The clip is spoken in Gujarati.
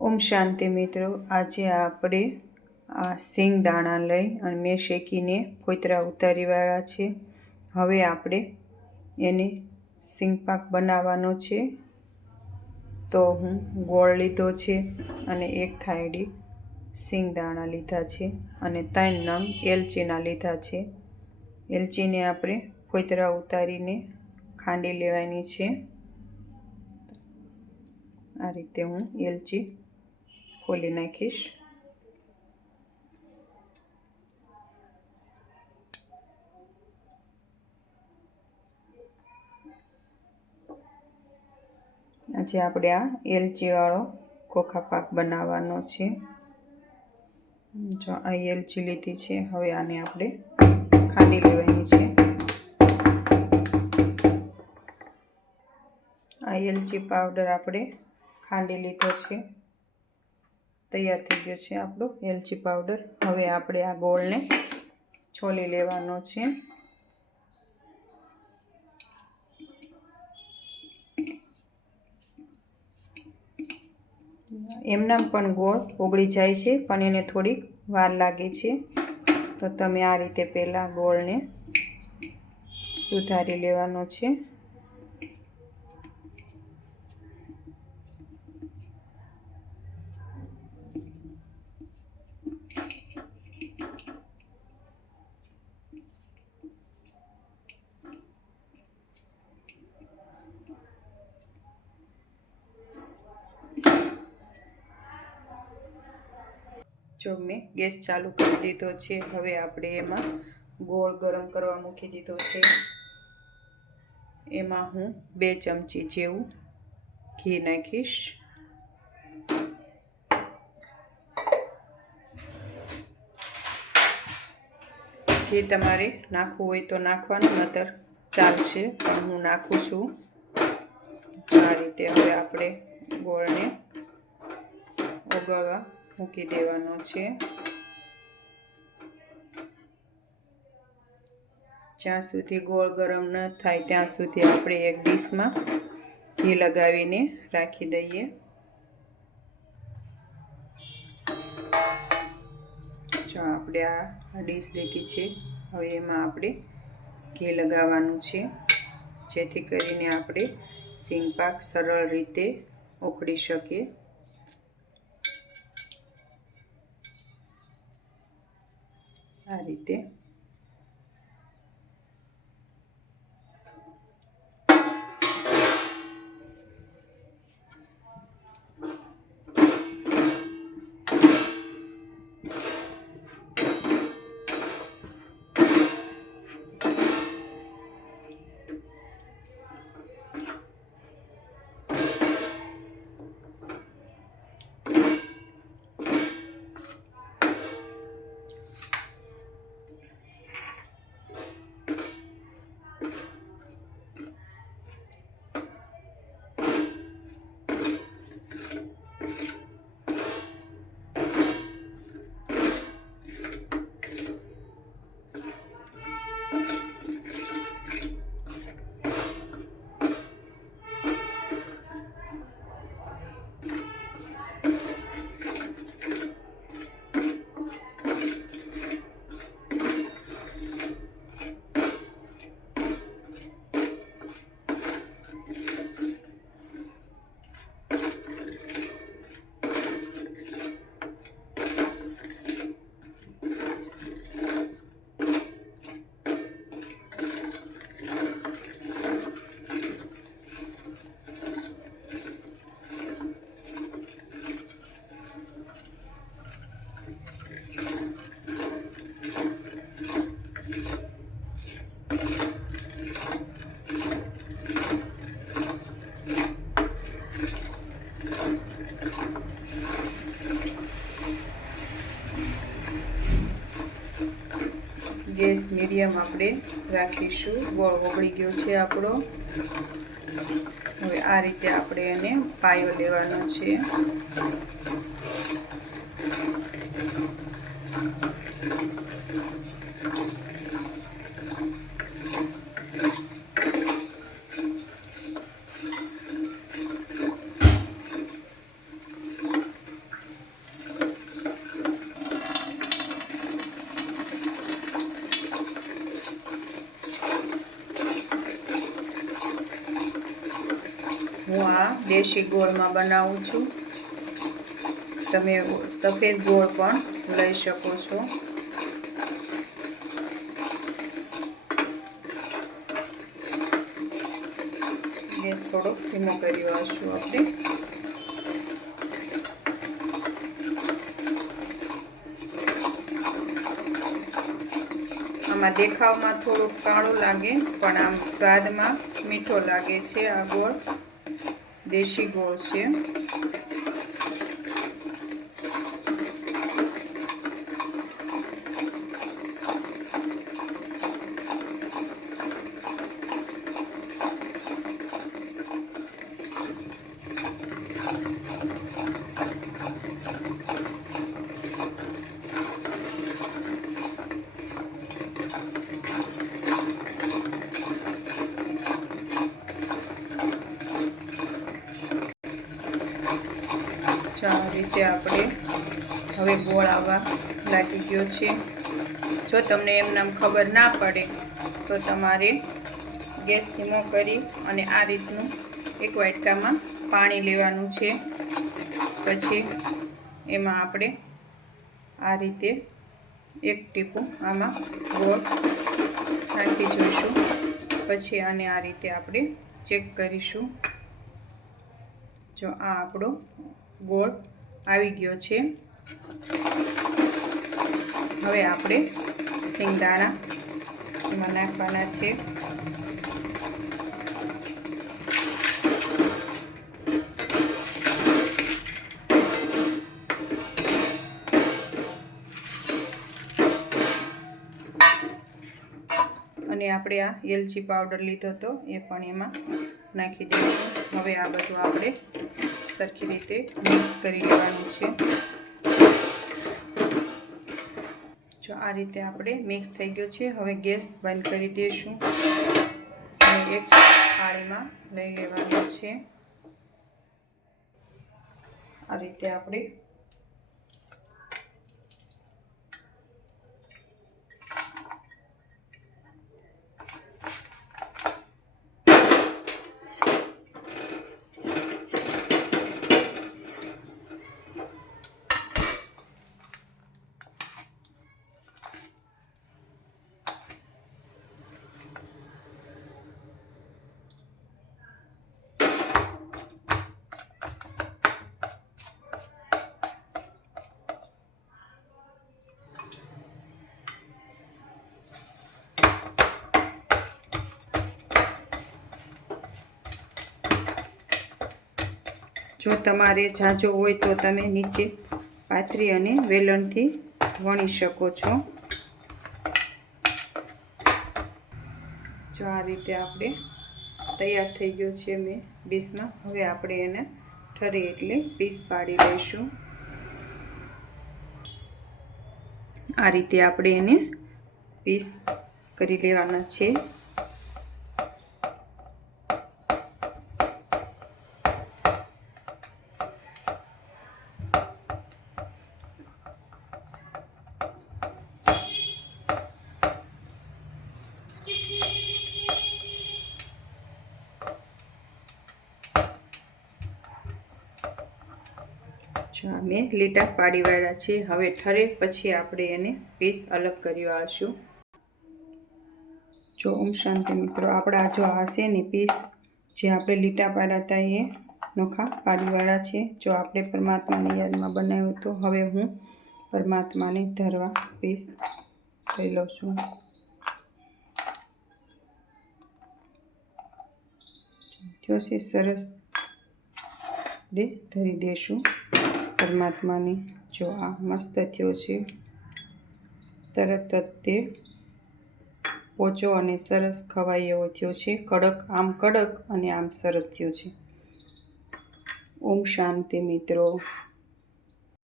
ઓમ શાંતિ મિત્રો, આજે આપણે આ સિંગ દાણા લઈ અને મેં શેકીને ફોતરા ઉતારીવાળા છે. હવે આપણે એને સિંગ પાક બનાવવાનો છે. તો હું ગોળ લીધો છે અને એક થાયડી સિંગ દાણા લીધા છે અને ત્રણ નંગ એલચીના લીધા છે. એલચીને આપણે ફોતરા ઉતારીને ખાંડી લેવાની છે. આ રીતે હું એલચી ખોલી નાખીશ આજે આપણે આ એલચીવાળો ખોખા પાક બનાવવાનો છે. જો આ એલચી લીધી છે, હવે આને આપણે ખાંડી લેવાની છે. આ એલચી પાવડર આપણે ખાંડી લીધો છે. તૈયાર થઈ ગયો છે આપણો એલચી પાવડર. હવે આપણે આ ગોળને છોલી લેવાનો છે. એમનામ પણ ગોળ ઓગળી જાય છે, પણ એને થોડીક વાર લાગે છે. તો તમે આ રીતે પહેલાં ગોળને સુધારી લેવાનો છે. જો મેં ગેસ ચાલુ કરી દીધો છે, હવે આપણે એમાં ગોળ ગરમ કરવા મૂકી દીધો છે. એમાં હું બે ચમચી જેવું ઘી નાખીશ. ઘી તમારે નાખવું હોય તો નાખવાનું, નતર ચાલશે, પણ હું નાખું છું. આ રીતે હવે આપણે ગોળને ઓગળવા મૂકી દેવાનો છે. જ્યાં સુધી ગોળ ગરમ ન થાય, ત્યાં સુધી આપણે એક ડીશમાં ઘી લગાવીને રાખી દઈએ. જો આપણે આ ડીશ લીધી છે, હવે એમાં આપણે ઘી લગાવવાનું છે. જેથી કરીને આપણે સિંગપાક સરળ રીતે ઉકળી શકીએ. આ રીતે ગેસ મીડિયમ આપણે રાખીશું. ગોળ ઓગળી ગયો છે આપણો. હવે આ રીતે આપણે એને પાયો લેવાનો છે. દેશી ગોળમાં બનાવું છું. તમે સફેદ ગોળ પણ લઈ શકો છો. ગેસ થોડો ધીમો કરી હશું આપણે. આમાં દેખાવમાં થોડુંક કાળું લાગે, પણ આમ સ્વાદમાં મીઠો લાગે છે આ ગોળ. દેશી ગોળ છે જો આ રીતે આપણે હવે ગોળ આવવા લાગી ગયો છે. જો તમને એમ નામ ખબર ના પડે, તો તમારે ગેસ ધીમો કરી અને આ રીતનું એક વાટકામાં પાણી લેવાનું છે. પછી એમાં આપણે આ રીતે એક ટીપું આમાં ગોળ નાખી જોઈશું. પછી આને આ રીતે આપણે ચેક કરીશું. જો આ આપણો ગોળ આવી ગયો છે. હવે આપણે સિંગદાણા એમાં નાખવાના છે. અને આપણે આ એલચી પાવડર લીધો હતો, એ પણ એમાં નાખી દઈશું. હવે આ બધું આપણે સરખી રીતે મિક્સ કરી લેવાનું છે. જો આ રીતે આપણે મિક્સ થઈ ગયું છે, હવે ગેસ બંધ કરી દઈશું. અને એક થાળીમાં લઈ લેવાનું છે. આ રીતે આપણે જો તમારે ઝાંઝો હોય તો તમે નીચે પાથરી અને વેલણથી વણી શકો છો. જો આ રીતે આપણે તૈયાર થઈ ગયો છે મેં ડીશમાં હવે આપણે એને ઠરે એટલે પીસ પાડી લઈશું. આ રીતે આપણે એને પીસ કરી લેવાના છે. જો મેં લીટા પાડી વાળ્યા છે હવે ઠરે પછી આપણે એને પીસ અલગ કરી વાળશું. જો ઓમ શાંતિ મિત્રો, આપણા જો આ છે ને પીસ, જે આપણે લીટા પાડ્યા હતા એ નોખા પાડીવાળા છે જો આપણે પરમાત્માની યાદમાં બનાવ્યું તો હવે હું પરમાત્માને ધરવા પીસ લઈ લઉં છું. સરસ ધરી દઈશું પરમાત્માની જો આ મસ્ત થયો છે. તરત જ તે પોચો અને સરસ ખવાય એવો થયો છે. કડક, આમ કડક અને આમ સરસ થયો છે. ઓમ શાંતિ મિત્રો.